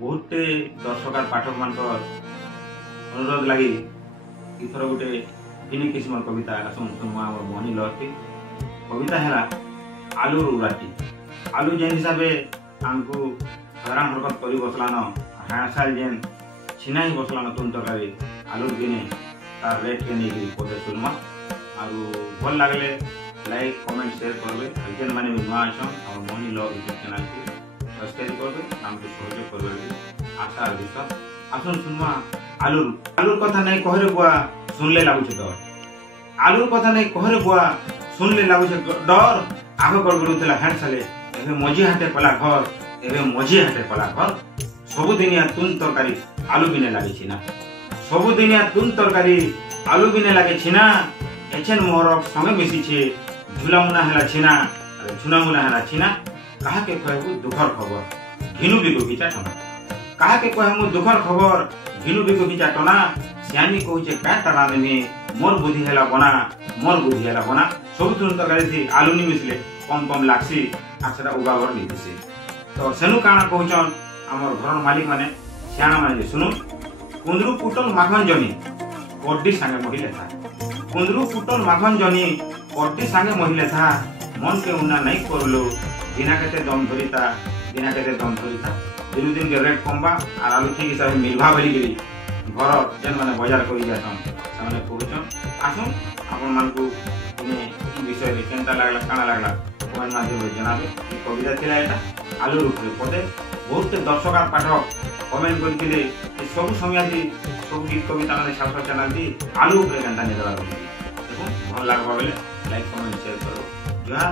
बहुते दर्शक और पाठक मान अनुरोध लगी इथर गोटे तीन किस्म कविता सुनवा मोहनी लहती कविता है आलू रुराटी। आलू जेन हिसाब से आमको हैरान हरकत कर बसलान हाँ साल जेन छिना ही बसलान तुम तरकारी आलू दिने तार रेट के नहीं पदे सुनमा आरु भल लगले लाइक कमेंट शेयर करबे जेन माने भी नुआ आछन और मोहनी लव यूट्यूब चैनल को सब्सक्राइब करबे हमको सहयोग करबे आशा और विश्वास आसन सुनमा आलू कथा नहीं कहरे बुआ सुनले लागु छ डर आलू कथा नहीं कहरे बुआ सुनले लागु छ डर आग गड़बड़ुला हैंड साले एबे मझी हाथे कला घर एबे मझी हाथे कला घर सबुदिनिया तुन तरकारी आलू बिने लागे छिना सबुदिनिया तुन तरकारी आलू बिने लागे छिना एचेन मोहर संगे मिसी छे झुलामुना हला छिना झुनामुना हला छिना कहा के कहबो दुखर खबर घिनु बिगो बिचा टना कहा के कहमु दुखर खबर घिनु बिगो बिचा टना श्यामी कहूचे का टना में मोर बुद्धि हला बना सब तुन तरकारी थी आलू नि मिसले कम कम लागसी आछरा उगावर नि दिसे तो सेनु काना कहउचन हमर घर मालिक माने सियाना माने सुनु कुंदरू पुटल माखन जनी कोड्डी संगे मोहिले था कुंदरू पुटल माखन जनी कोड्डी संगे मोहिले था मन के उन्ना नहीं करलो दिना केते दम धरिता दिन दिन के रेट कमबा और आलू ठीक हिसाब मिलवा बोली गिरी घर जेन माने बाजार करी जासन से कहउचन आसुन आपन मान को विषय में केनता लागला काना लागला कमेंट माध्यम जनाबे कविता थिला एटा आलू रूपे पदे बहुत दर्शक और पाठक कमेंट करथिले सब समय सब गीत कविता माने छात्र चैनल दी आलू उपरे केनता ने देबा देखो भल लागबा बेले लाइक कमेंट शेयर करो। जहाँ